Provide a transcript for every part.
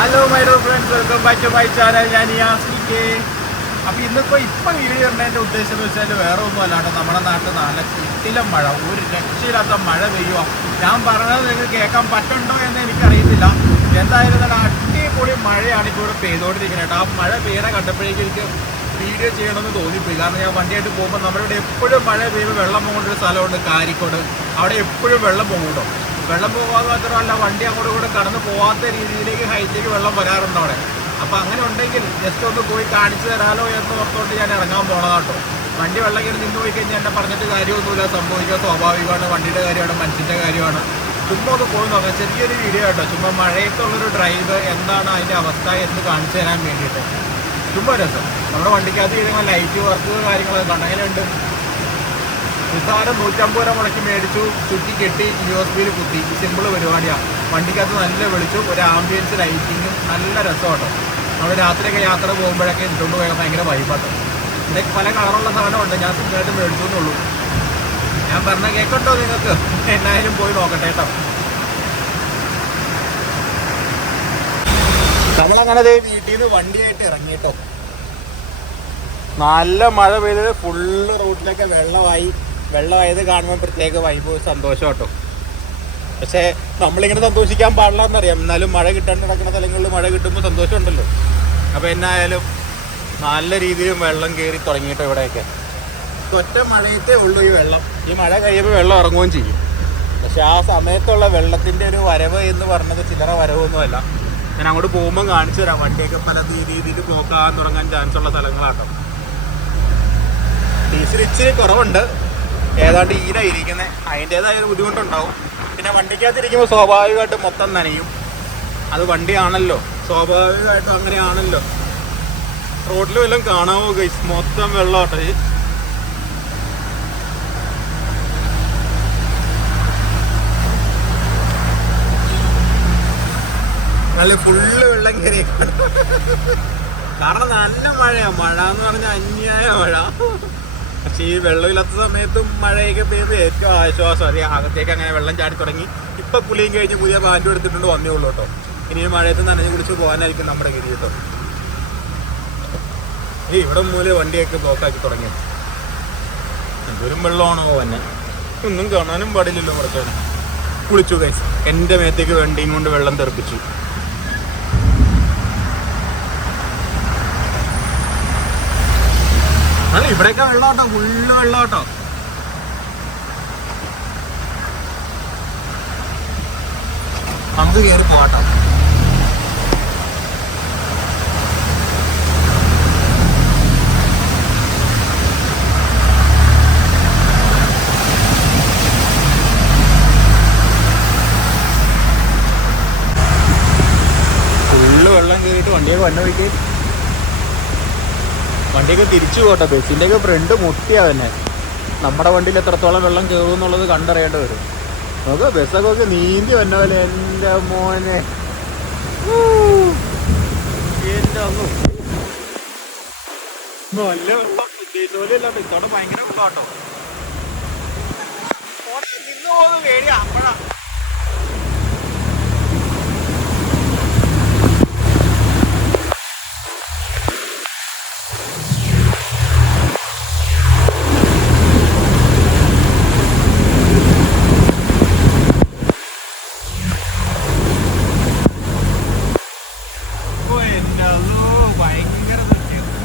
Hello my dear friends, welcome back to my channel. ഞാൻ യാസ്മിക്ക്. അപ്പോൾ ഇപ്പം വീഡിയോ ഇടുന്നതിൻ്റെ ഉദ്ദേശം എന്ന് വെച്ചാൽ വേറെ ഒന്നും അല്ലാണ്ട് നമ്മുടെ നാട്ടിൽ നല്ല കിട്ടിലും മഴ, ഒരു രക്ഷയില്ലാത്ത മഴ പെയ്യുക. ഞാൻ പറഞ്ഞത് നിങ്ങൾക്ക് കേൾക്കാൻ പറ്റുന്നുണ്ടോ എന്ന് എനിക്കറിയത്തില്ല. എന്തായാലും നല്ല അടിപൊളി മഴയാണ് ഇപ്പോൾ ഇവിടെ പെയ്തുകൊണ്ടിരിക്കുന്നത് കേട്ടോ. ആ മഴ പെയ്യണ കണ്ടപ്പോഴേക്കും എനിക്ക് വീഡിയോ ചെയ്യണമെന്ന് തോന്നിപ്പോയി. കാരണം ഞാൻ വണ്ടിയായിട്ട് പോകുമ്പോൾ നമ്മുടെ ഇവിടെ എപ്പോഴും മഴ പെയ്യുമ്പോൾ വെള്ളം പോകുന്നൊരു സ്ഥലമുണ്ട്, കാരിക്കോട്. അവിടെ എപ്പോഴും വെള്ളം പോകുന്നുണ്ടോ. വെള്ളം പോകാതെ മാത്രമല്ല, വണ്ടി അങ്ങോട്ടും കൂടെ കടന്ന് പോകാത്ത രീതിയിലേക്ക് ഹൈറ്റിലേക്ക് വെള്ളം വരാറുണ്ട് അവിടെ. അപ്പോൾ അങ്ങനെ ഉണ്ടെങ്കിൽ ജസ്റ്റ് ഒന്ന് പോയി കാണിച്ചു തരാമല്ലോ എന്ന് ഓർത്തുകൊണ്ട് ഞാൻ ഇറങ്ങാൻ പോണതാട്ടോ. വണ്ടി വെള്ളം കയറി നിന്ന് പോയി കഴിഞ്ഞാൽ എന്നെ പറഞ്ഞിട്ട് കാര്യമൊന്നുമില്ല, സംഭവിക്കുക സ്വാഭാവികമാണ്. വണ്ടിയുടെ കാര്യമാണ്, മനുഷ്യൻ്റെ കാര്യമാണ്. ചുമ്മാ ഒന്ന് പോയി നോക്കാം, ചെറിയൊരു വീഡിയോ കേട്ടോ. ചുമ്മാ മഴയത്തുള്ളൊരു ഡ്രൈവ് എന്താണ് അതിൻ്റെ അവസ്ഥ എന്ന് കാണിച്ചു തരാൻ വേണ്ടിയിട്ട്. ചുമ്മാ രസം. നമ്മുടെ വണ്ടിക്കകത്ത് ചെയ്യുന്ന ലൈറ്റ് വർക്ക് കാര്യങ്ങളൊക്കെ കണ്ട് എങ്ങനെയുണ്ട്. നിസ്സാരം 150 രൂപ മുടക്കി മേടിച്ചു, ചുറ്റി കെട്ടി USB കുത്തി. സിമ്പിൾ പരിപാടിയാണ്. വണ്ടിക്കകത്ത് നല്ല വെളിച്ചും ഒരു ആംബിയൻസ് ലൈറ്റിങ്ങും നല്ല രസമാട്ടോ. നമ്മൾ രാത്രിയൊക്കെ യാത്ര പോകുമ്പോഴൊക്കെ ഇട്ടുകൊണ്ട് പോയാൽ ഭയങ്കര വൈബാട്ടോ. ഇതൊക്കെ പല കളറുള്ള സാധനമുണ്ട്, ഞാൻ സിമ്പിളായിട്ട് മേടിച്ചു എന്നുള്ളൂ. ഞാൻ പറഞ്ഞ കേൾക്കട്ടോ നിങ്ങൾക്ക്? എന്നായാലും പോയി നോക്കട്ടെ കേട്ടോ. നമ്മളങ്ങനെ വീട്ടിൽ നിന്ന് വണ്ടിയായിട്ട് ഇറങ്ങിയിട്ടോ. നല്ല മഴ പെയ്തത് ഫുള്ള് റോഡിലൊക്കെ വെള്ളമായത് കാണുമ്പോൾ പ്രത്യേക വൈബ്, സന്തോഷം കേട്ടോ. പക്ഷേ നമ്മളിങ്ങനെ സന്തോഷിക്കാൻ പാടില്ല എന്നറിയാം. എന്നാലും മഴ കിട്ടാണ്ട് കിടക്കുന്ന സ്ഥലങ്ങളിൽ മഴ കിട്ടുമ്പോൾ സന്തോഷമുണ്ടല്ലോ. അപ്പോൾ എന്നായാലും നല്ല രീതിയിൽ വെള്ളം കയറി തുടങ്ങിയിട്ടോ ഇവിടെയൊക്കെ. ഒറ്റ മഴയത്തേ ഉള്ളൂ ഈ വെള്ളം. ഈ മഴ കഴിയുമ്പോൾ വെള്ളം ഇറങ്ങുകയും ചെയ്യും. പക്ഷെ ആ സമയത്തുള്ള വെള്ളത്തിൻ്റെ ഒരു വരവ് എന്ന് പറഞ്ഞത് ചില്ലറ വരവൊന്നുമല്ല. ഞാൻ അങ്ങോട്ട് പോകുമ്പോൾ കാണിച്ചു തരാം. വണ്ടിയൊക്കെ പല രീതിയിൽ ബ്ലോക്കാകാൻ തുടങ്ങാൻ ചാൻസ് ഉള്ള സ്ഥലങ്ങളാട്ടോ. ഡീസൽ ഇച്ചിരി കുറവുണ്ട്, ഏതാണ്ട് ഈനായിരിക്കുന്നത്. അതിൻ്റേതായ ഒരു ബുദ്ധിമുട്ടുണ്ടാവും. പിന്നെ വണ്ടിക്കകത്തിരിക്കുമ്പോൾ സ്വാഭാവികമായിട്ടും മൊത്തം നനയും. അത് വണ്ടിയാണല്ലോ, സ്വാഭാവികമായിട്ടും അങ്ങനെയാണല്ലോ. റോഡിൽ വല്ലതും കാണാമോ ഗൈസ്? മൊത്തം വെള്ളമാട്ടോ. നല്ല ഫുള്ള് വെള്ളം കയറിയേക്കാണ്. കാരണം നല്ല മഴയാണ്. മഴ എന്ന് പറഞ്ഞാൽ അന്യായ മഴ. പക്ഷേ ഈ വെള്ളമില്ലാത്ത സമയത്തും മഴയൊക്കെ പെയ്ത് ഏറ്റവും ആശ്വാസം. അറിയാം, അകത്തേക്ക് അങ്ങനെ വെള്ളം ചാടി തുടങ്ങി. ഇപ്പം കുളിയും കഴിഞ്ഞ് പുതിയ പാൻറ്റും എടുത്തിട്ടുണ്ട് വന്നേ ഉള്ളൂ കേട്ടോ. ഇനി മഴയത്ത് നനഞ്ഞ് കുളിച്ച് പോകാനായിരിക്കും നമ്മുടെ ഗതി കേട്ടോ. ഇവിടെ മൂലം വണ്ടിയൊക്കെ ബ്ലോക്കാക്കി തുടങ്ങി. എന്തോരം വെള്ളമാണോ തന്നെ, ഒന്നും കാണാനും പാടില്ലല്ലോ. കുറച്ചാണ് കുളിച്ചു ഗൈസ്. എൻ്റെ മേത്തേക്ക് വണ്ടിയും കൊണ്ട് വെള്ളം തെറിപ്പിച്ചു. അല്ല, ഇവിടെയൊക്കെ വെള്ളമാട്ടോ, ഫുള്ള് വെള്ളമാട്ടോ. നമുക്ക് കയറി പോകട്ടോ. ഫുള്ള് വെള്ളം കയറിയിട്ട് വണ്ടിയൊക്കെ വന്ന വഴിക്ക് വണ്ടിയൊക്കെ തിരിച്ചു പോട്ടെ. ബസ്സിൻ്റെയൊക്കെ ഫ്രണ്ട് മുട്ടിയാ തന്നെ. നമ്മുടെ വണ്ടിയിൽ എത്രത്തോളം വെള്ളം കയറും എന്നുള്ളത് കണ്ടറിയേണ്ടി വരും. നമുക്ക് ബസ്സൊക്കെ നീന്തി വന്ന പോലെ. എൻ്റെ മോനെ, എൻ്റെ ഒന്നും നല്ല വെള്ളം ഉദ്ദേശിച്ച പോലെ അല്ല. ഇതോടെ ഭയങ്കര വെള്ളമാട്ടോ. നിന്ന് പോകുന്നത് പേടി അപ്പഴാ.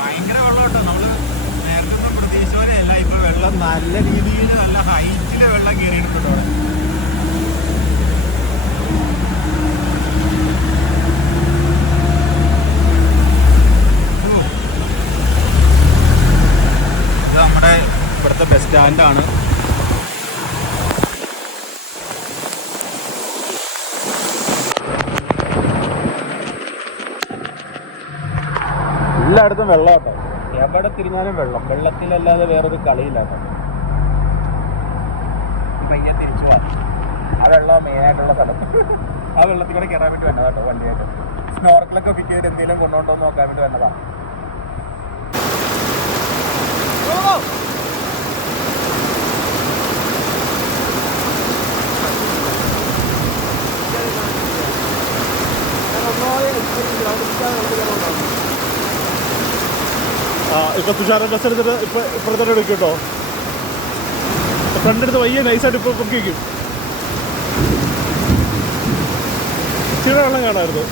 ഭയങ്കര വെള്ളം കേട്ടോ. നമ്മൾ നേരത്തെ ഒന്നും പ്രതീക്ഷ പോലെയല്ല. ഇപ്പൊ വെള്ളം നല്ല രീതിയിൽ നല്ല ഹൈറ്റില് വെള്ളം കയറിയിട്ടുണ്ട് അവിടെ. ഇത് നമ്മുടെ ഇവിടുത്തെ ബസ് സ്റ്റാൻഡാണ്. എല്ലായിടത്തും വെള്ളം കേട്ടോ. എവിടെ തിരിഞ്ഞാലും വെള്ളം. വെള്ളത്തിലല്ലാതെ വേറൊരു കളിയില്ല കേട്ടോ. പയ്യെ തിരിച്ചു പോകാം. ആ വെള്ളം മെയിനായിട്ടുള്ള സ്ഥലം. ആ വെള്ളത്തിൽ കൂടെ കയറാൻ വേണ്ടി വന്നതാ കേട്ടോ വണ്ടിയായിട്ട്. സ്നോർക്കിലൊക്കെ ഫിറ്റ് ചെയ്ത് എന്തെങ്കിലും കൊണ്ടുപോകണ്ടോ എന്ന് നോക്കാൻ വേണ്ടി വന്നതാണ്. ഇപ്പൊ തുഷാര ഡ്രസ് എടുത്തിട്ട് ഇപ്പുറത്തോട്ട് എടുക്കും കേട്ടോ. ഫ്രണ്ട് എടുത്ത് വയ്യ നൈസായിട്ട് ഇപ്പോൾ പൊക്കി വയ്ക്കും. ഇച്ചിരി വെള്ളം കാണാമായിരുന്നു.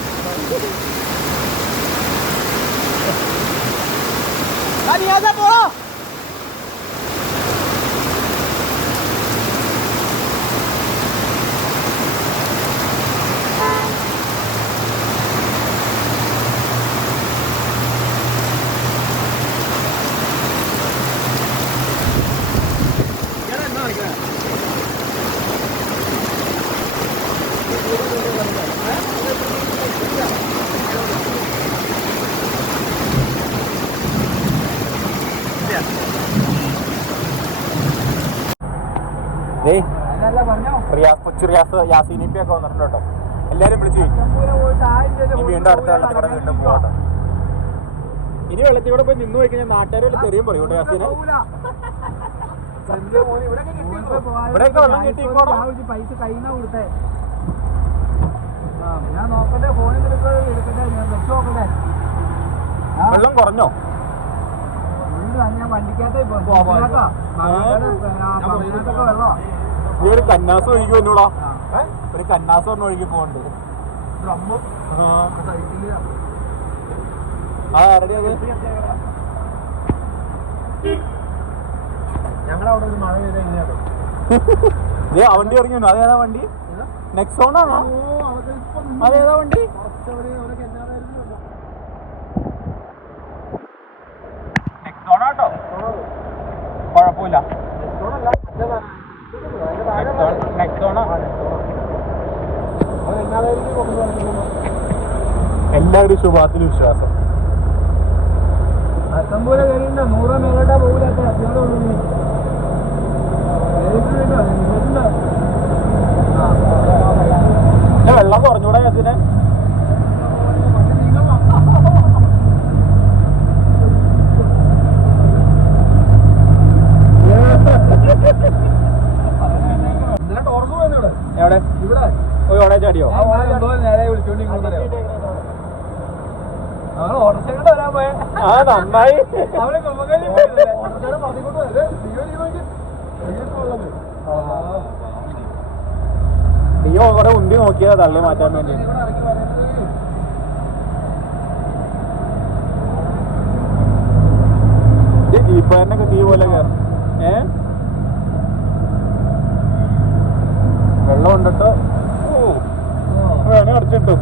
കൊച്ചു റിയാസ് യാസീനിപ്പൊക്കെ വന്നിട്ടുണ്ട് കേട്ടോ. എല്ലാരും വിളിച്ചു വീണ്ടും അടുത്ത വെള്ളത്തിലൂടെ വീണ്ടും പോകട്ടെ. ഇനി വെള്ളത്തിലൂടെ പോയി നിന്ന് പോയി കഴിഞ്ഞാൽ നാട്ടുകാരെല്ലാം തെറിയും പറയും കേട്ടോ യാസീനെ. ഇവിടെയൊക്കെ വെള്ളം കിട്ടിക്കോളാം. പൈസ കയ്യിൽ നിന്ന് കൊടുത്തേ. ഞാൻ നോക്കട്ടെ, ഫോണിൽ എടുക്കട്ടെ, നോക്കട്ടെ. വെള്ളം കുറഞ്ഞോ? ഞാൻ വണ്ടിക്കകത്ത് വെള്ളോ ഈ ഒരു കന്നാസ് ഒഴുകി വന്നൂടാ. ഒരു കന്നാസ് പറഞ്ഞ ഒഴുകി പോകണ്ട്. ഞങ്ങളവിടെ ഒരു മഴ പെയ്ത ഇങ്ങനെയാണ്. ആ വണ്ടി ഇറങ്ങി. അതേതാ വണ്ടി? നെക്സോണാണോ? അതേതാ വണ്ടി? നെക്സോണാട്ടോ. കുഴപ്പമില്ല. എല്ലാവരും ശുഭാത്തിൽ വിശ്വാസം. അത്തംപോലെ കഴിയുന്ന 100 മേലോട്ടാ പോകില്ലാത്ത വെള്ളം കുറഞ്ഞൂടെ അതിനെ? എവിടെ? ഇവിടെ ചാടിയോ? നേരെ വിളിച്ചോണ്ടി വരാൻ പോയ. ആ നന്നായി. നീയോ കുറെ ഉന്തി നോക്കിയാ തള്ളി മാറ്റാൻ വേണ്ടി. ജീപ്പറിനൊക്കെ തീ പോലെ കയറും. വെള്ളം ഉണ്ടിട്ട് വേണേ അടച്ചിട്ടു.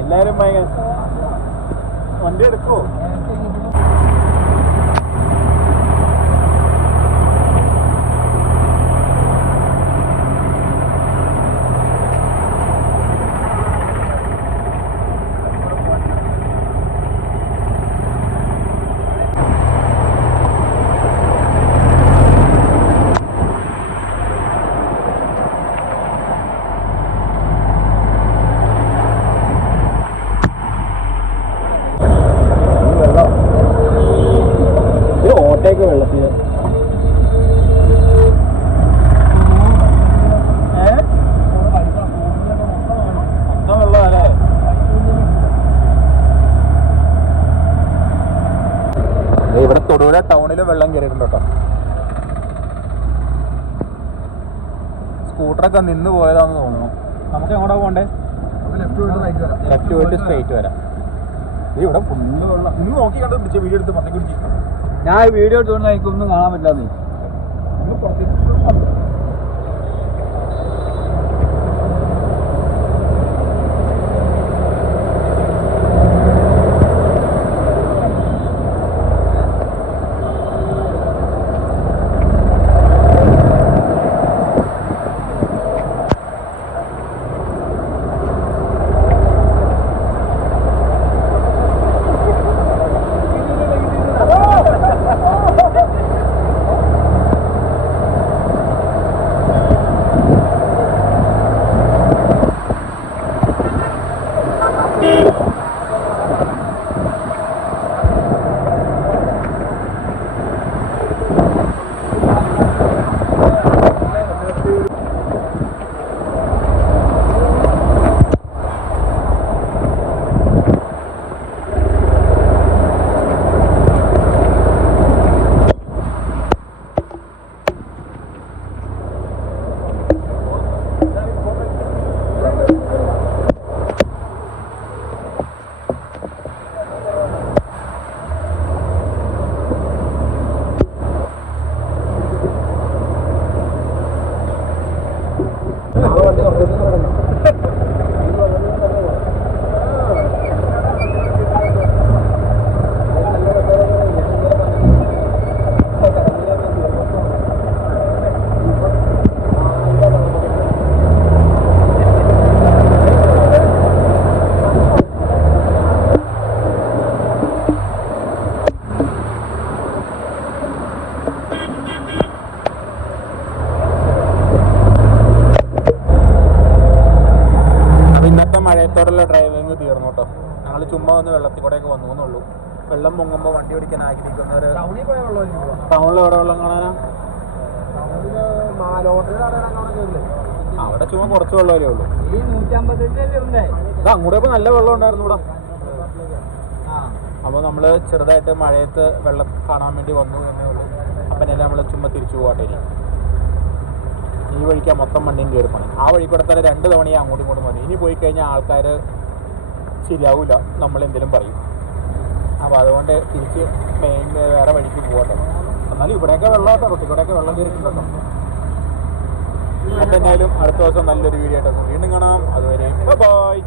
എല്ലാരും ഭയങ്കര വണ്ടി എടുക്കുവോ? വെള്ളത്തിൽ വെള്ളമല്ലേ? ഇവിടെ തൊടുപുഴ ടൗണിലും വെള്ളം കയറിയിട്ടുണ്ട് കേട്ടോ. സ്കൂട്ടറൊക്കെ നിന്ന് പോയതാണെന്ന് തോന്നുന്നു. നമുക്ക് എങ്ങോട്ടാ പോകണ്ടേ? ലെഫ്റ്റ് പോയിട്ട് സ്ട്രൈറ്റ് വരാം. ഇവിടെ ഫുള്ള് വെള്ളം. ഇന്ന് നോക്കി കണ്ടു പിടിച്ച വീഡിയോ എടുത്ത് പത്തി കുടിച്ചു. ഞാൻ വീഡിയോ എടുത്തോണ്ട് എനിക്കൊന്നും കാണാൻ പറ്റില്ല. നീ മഴയത്തോടുള്ള ഡ്രൈവിങ് തീർന്നു കേട്ടോ. ഞങ്ങൾ ചുമ്മാ ഒന്ന് വെള്ളത്തിൽ കൂടെയൊക്കെ വന്നു എന്നുള്ളൂ. വെള്ളം പൊങ്ങുമ്പോൾ വണ്ടി ഓടിക്കാൻ ആഗ്രഹിക്കുന്നവർ ടൗണിൽ എവിടെ വെള്ളം കാണാനാ? അവിടെ ചുമ്മാ കുറച്ച് വെള്ളമല്ലേ ഉള്ളൂ. അങ്ങോട്ട് പോയപ്പോൾ നല്ല വെള്ളം ഉണ്ടായിരുന്നു ഇവിടെ. അപ്പോൾ നമ്മൾ ചെറുതായിട്ട് മഴയത്ത് വെള്ളം കാണാൻ വേണ്ടി വന്നു എന്നേ ഉള്ളൂ. അപ്പം എല്ലാം നമ്മൾ ചുമ്മാ തിരിച്ചു പോകട്ടെ. ഈ വഴിക്കാണ് മൊത്തം വണ്ടിയും കയറി പണി. ആ വഴി കൂടെ തന്നെ 2 തവണയും അങ്ങോട്ടും ഇങ്ങോട്ടും മതി. ഇനി പോയി കഴിഞ്ഞാൽ ആൾക്കാർ ശരിയാവില്ല, നമ്മളെന്തെങ്കിലും പറയും. അപ്പോൾ അതുകൊണ്ട് തിരിച്ച് വേറെ വഴിക്ക് പോകട്ടെ. എന്നാലും ഇവിടെയൊക്കെ വെള്ളമാട്ടോ, റൊട്ടിക്കൂടെയൊക്കെ വെള്ളം കയറിയിട്ടുണ്ടോ. അപ്പോൾ എന്തായാലും അടുത്ത ദിവസം നല്ലൊരു വീഡിയോ ആയിട്ട് വീണ്ടും കാണാം. അതുവരെ ബൈ.